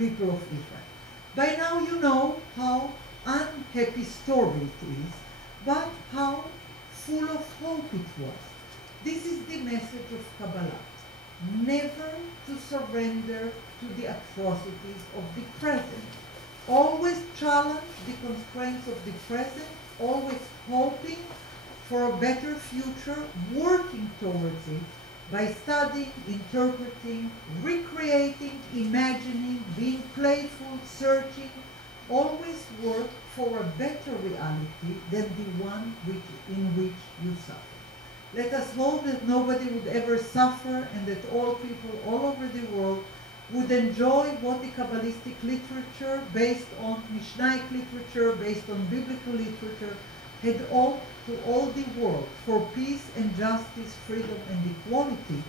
people of Israel. By now you know how unhappy story it is, but how full of hope it was. This is the message of Kabbalah. Never to surrender to the atrocities of the present. Always challenge the constraints of the present, always hoping for a better future, working towards it by studying, interpreting, recreating, imagining, being playful, searching. Always work for a better reality than the one in which you suffer. Let us hope that nobody would ever suffer and that all people all over the world would enjoy what the Kabbalistic literature, based on Mishnaic literature, based on biblical literature, had offered to all the world for peace and justice, freedom and equality,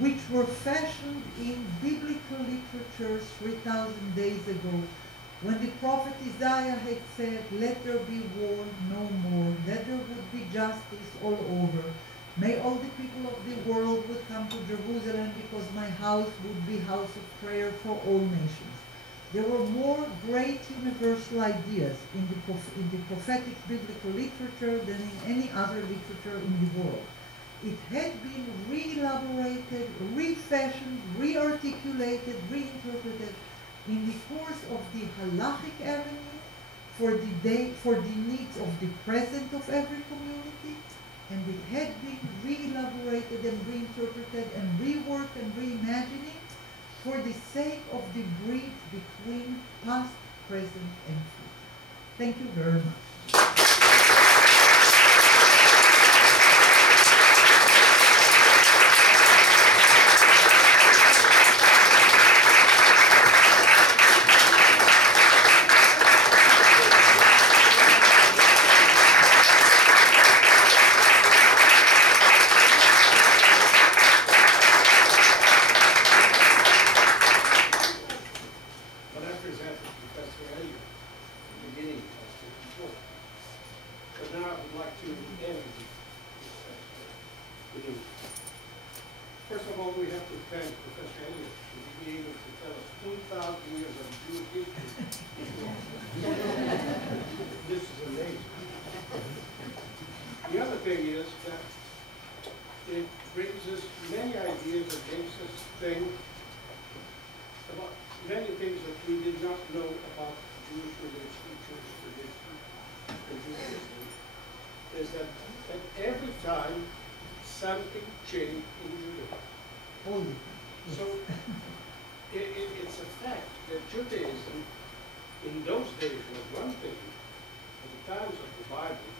which were fashioned in biblical literatures 3,000 days ago, when the prophet Isaiah had said, "Let there be war no more, let there would be justice all over. May all the people of the world would come to Jerusalem because my house would be house of prayer for all nations." There were more great universal ideas in the prophetic biblical literature than in any other literature in the world. It had been re-elaborated, refashioned, re-articulated, reinterpreted in the course of the halachic avenue for the needs of the present of every community, and it had been re-elaborated and reinterpreted and reworked and reimagining for the sake of the bridge between past, present, and future. Thank you very much. First of all, we have to thank Professor Elliott for being able to tell us 2,000 years of Jewish history. This is amazing. The other thing is that it brings us many ideas and makes us think about many things that we did not know about Jewish religion, Jewish tradition, and Judaism. Is that at every time something changed in Judaism. So it's a fact that Judaism in those days was one thing, at the times of the Bible,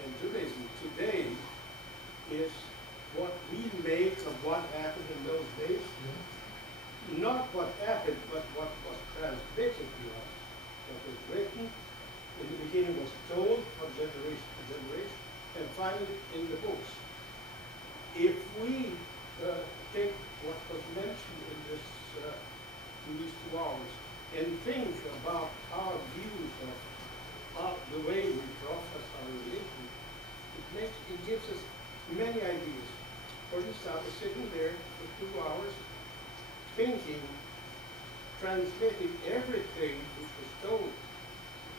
and Judaism today is what we make of what happened in those days. Not what happened, but what was transmitted to us. What was written in the beginning was told from generation to generation, and finally in the books. If we take what was mentioned in these 2 hours and think about our views of the way we process our religion, it gives us many ideas. For instance, I was sitting there for 2 hours thinking, translating everything which was told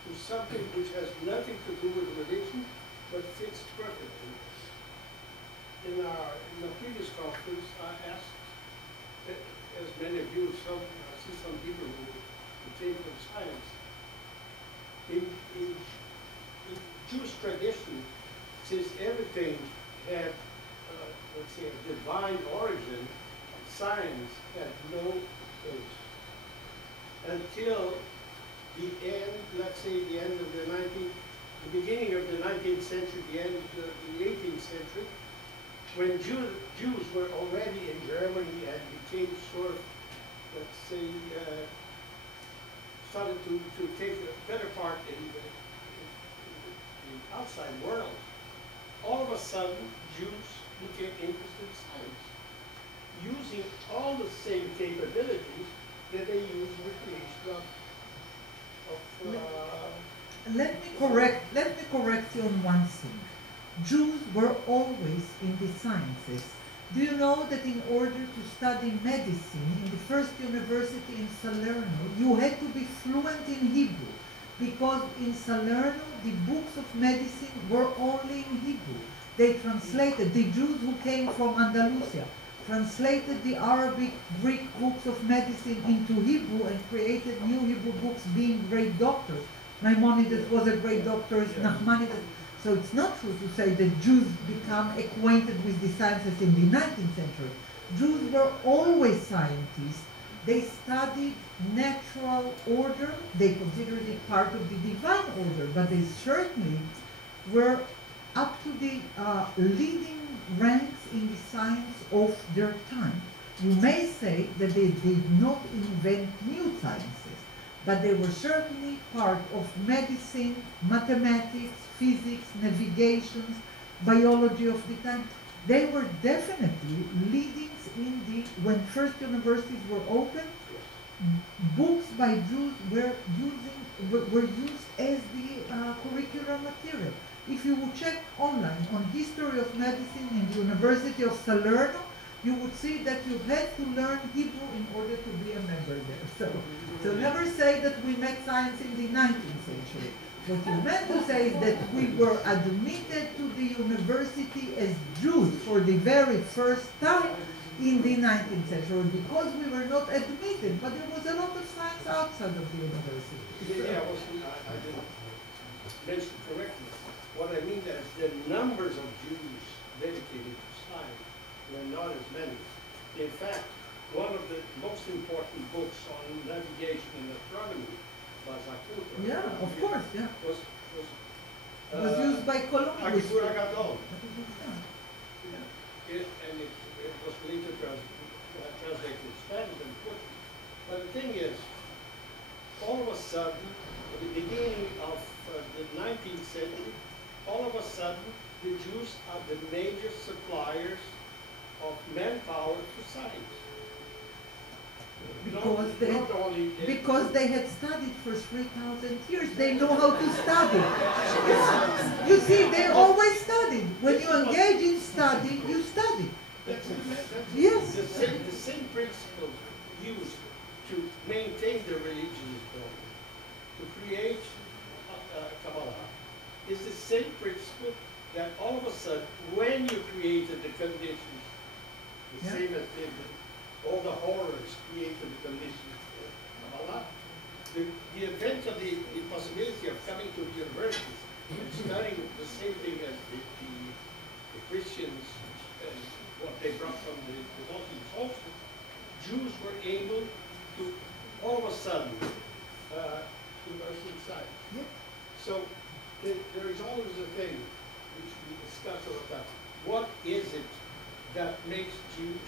to something which has nothing to do with religion, but fits perfectly. In the previous conference, I asked, as many of you, I see some people who came from science. In Jewish tradition, since everything had, let's say, a divine origin, science had no place. Until the end, let's say the end of the beginning of the 19th century, the end of the 18th century, when Jews were already in Germany and became sort of, let's say, started to take a better part in the outside world, all of a sudden Jews became interested in science, using all the same capabilities that they use in the creation Let me correct you on one thing. Jews were always in the sciences. Do you know that in order to study medicine in the first university in Salerno, you had to be fluent in Hebrew? Because in Salerno, the books of medicine were only in Hebrew. They translated, the Jews who came from Andalusia, translated the Arabic, Greek books of medicine into Hebrew and created new Hebrew books, being great doctors. Maimonides was a great doctor, Nachmanides. So it's not true to say that Jews become acquainted with the sciences in the 19th century. Jews were always scientists. They studied natural order. They considered it part of the divine order, but they certainly were up to the leading ranks in the science of their time. You may say that they did not invent new sciences, but they were certainly part of medicine, mathematics, physics, navigations, biology of the time. They were definitely leadings in the, when first universities were opened, books by Jews were used as the curricular material. If you would check online on history of medicine in the University of Salerno, you would see that you had to learn Hebrew in order to be a member there. So never say that we met science in the 19th century. What you meant to say is that we were admitted to the university as Jews for the very first time in the 19th century because we were not admitted, but there was a lot of science outside of the university. Yeah, I didn't mention correctly. What I mean is the numbers of Jews dedicated to science were not as many. In fact, one of the most important books on navigation and astronomy was Acuto. Yeah, of course, yeah. Was used by Columbus. Agricultura Gadol. And it was later translated in Spanish and Portuguese. But the thing is, all of a sudden, at the beginning of the 19th century, all of a sudden, the Jews are the major suppliers of manpower to science. Because they had studied for 3,000 years. They know how to study. You see, they always studied. When you engage in study, you study. Yes. The same principles used to maintain the religion is going, to create Kabbalah, is the same principle that all of a sudden, when you created the conditions, the same as did all the horrors created the conditions for Kabbalah, the event of the possibility of coming to the universities and studying the same thing as the Christians and what they brought from the Muslims also, Jews were able to all of a sudden immerse in science. Yeah. So there is always a thing which we discuss all the time. What is it that makes Jews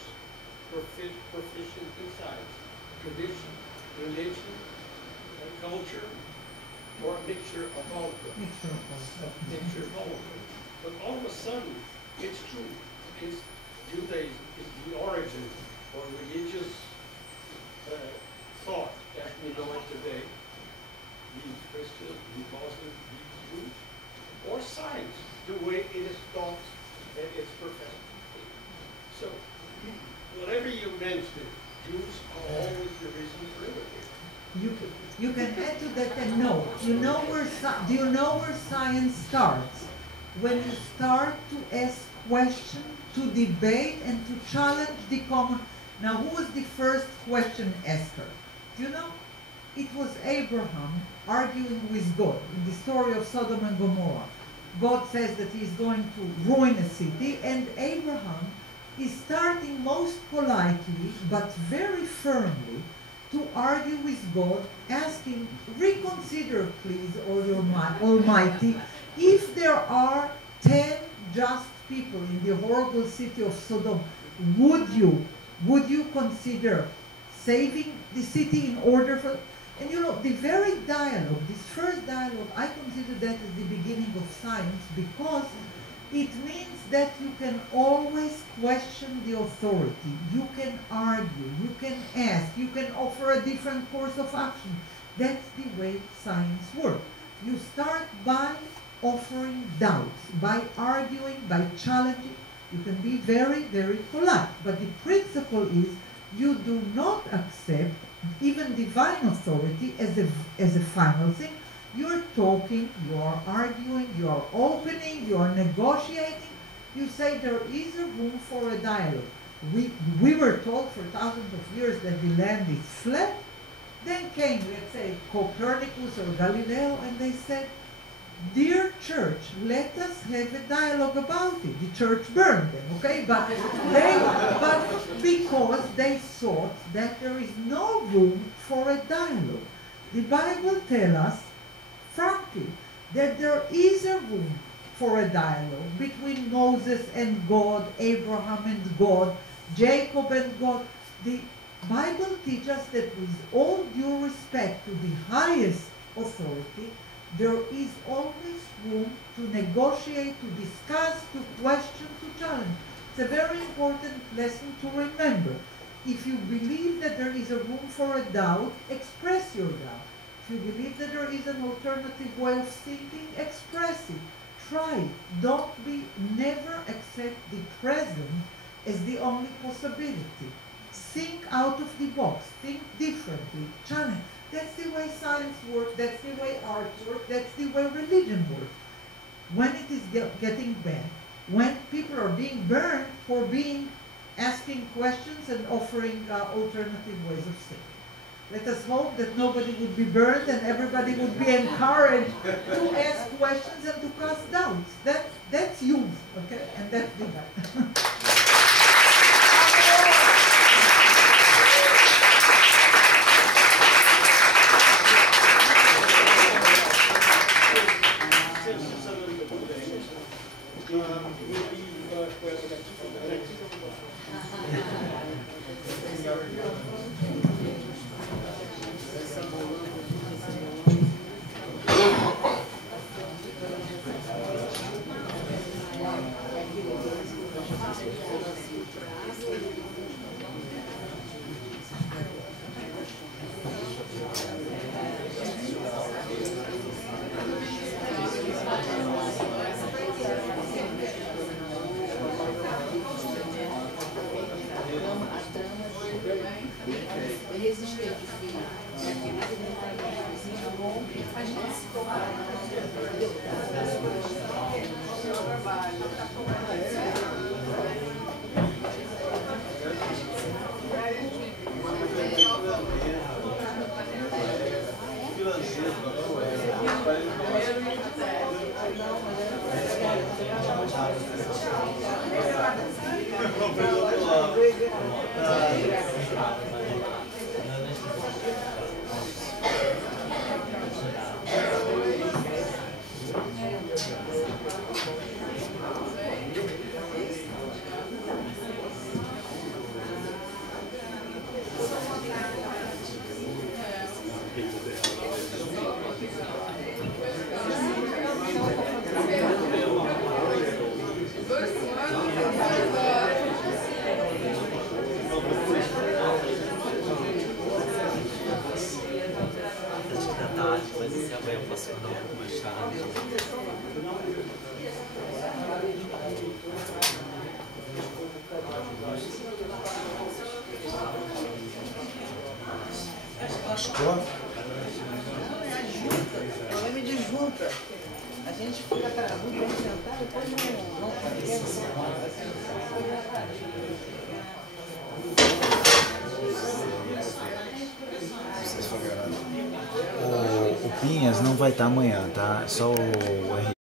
proficient in science? Tradition, religion, culture, or a mixture of all of them? Mixture of all of them. But all of a sudden, it's true. It's Judaism is the origin or religious thought as we know it today. These Christians, these Muslims, these Jews, or science, the way it is taught and it's professed. So, whatever you mention, Jews are always the reason for it. You can add to that and no. Do you know where science starts? When you start to ask questions, to debate, and to challenge the common. Now, who was the first question asker? Do you know? It was Abraham arguing with God in the story of Sodom and Gomorrah. God says that he's going to ruin a city, and Abraham is starting most politely, but very firmly, to argue with God, asking, reconsider, please, O your Almighty, if there are 10 just people in the horrible city of Sodom, would you consider saving the city in order for... And you know, the very dialogue, this first dialogue, I consider that as the beginning of science because it means that you can always question the authority. You can argue, you can ask, you can offer a different course of action. That's the way science works. You start by offering doubts, by arguing, by challenging. You can be very, very polite. But the principle is you do not accept even divine authority as a final thing. You're talking, you are arguing, you are opening, you are negotiating. You say there is a room for a dialogue. We were told for thousands of years that the land is flat. Then came, let's say, Copernicus or Galileo, and they said, dear church, let us have a dialogue about it. The church burned them, okay? But because they thought that there is no room for a dialogue. The Bible tells us, frankly, that there is a room for a dialogue between Moses and God, Abraham and God, Jacob and God. The Bible teaches us that with all due respect to the highest authority, there is always room to negotiate, to discuss, to question, to challenge. It's a very important lesson to remember. If you believe that there is a room for a doubt, express your doubt. If you believe that there is an alternative way of thinking, express it. Try it. Never accept the present as the only possibility. Think out of the box. Think differently. Challenge. That's the way science works. That's the way art works. That's the way religion works. When it is getting bad, when people are being burned for asking questions and offering alternative ways of thinking. Let us hope that nobody would be burned and everybody would be encouraged to ask questions and to cast doubts. That's youth, okay? And that's divine. O Pinhas não vai estar amanhã, tá? Só o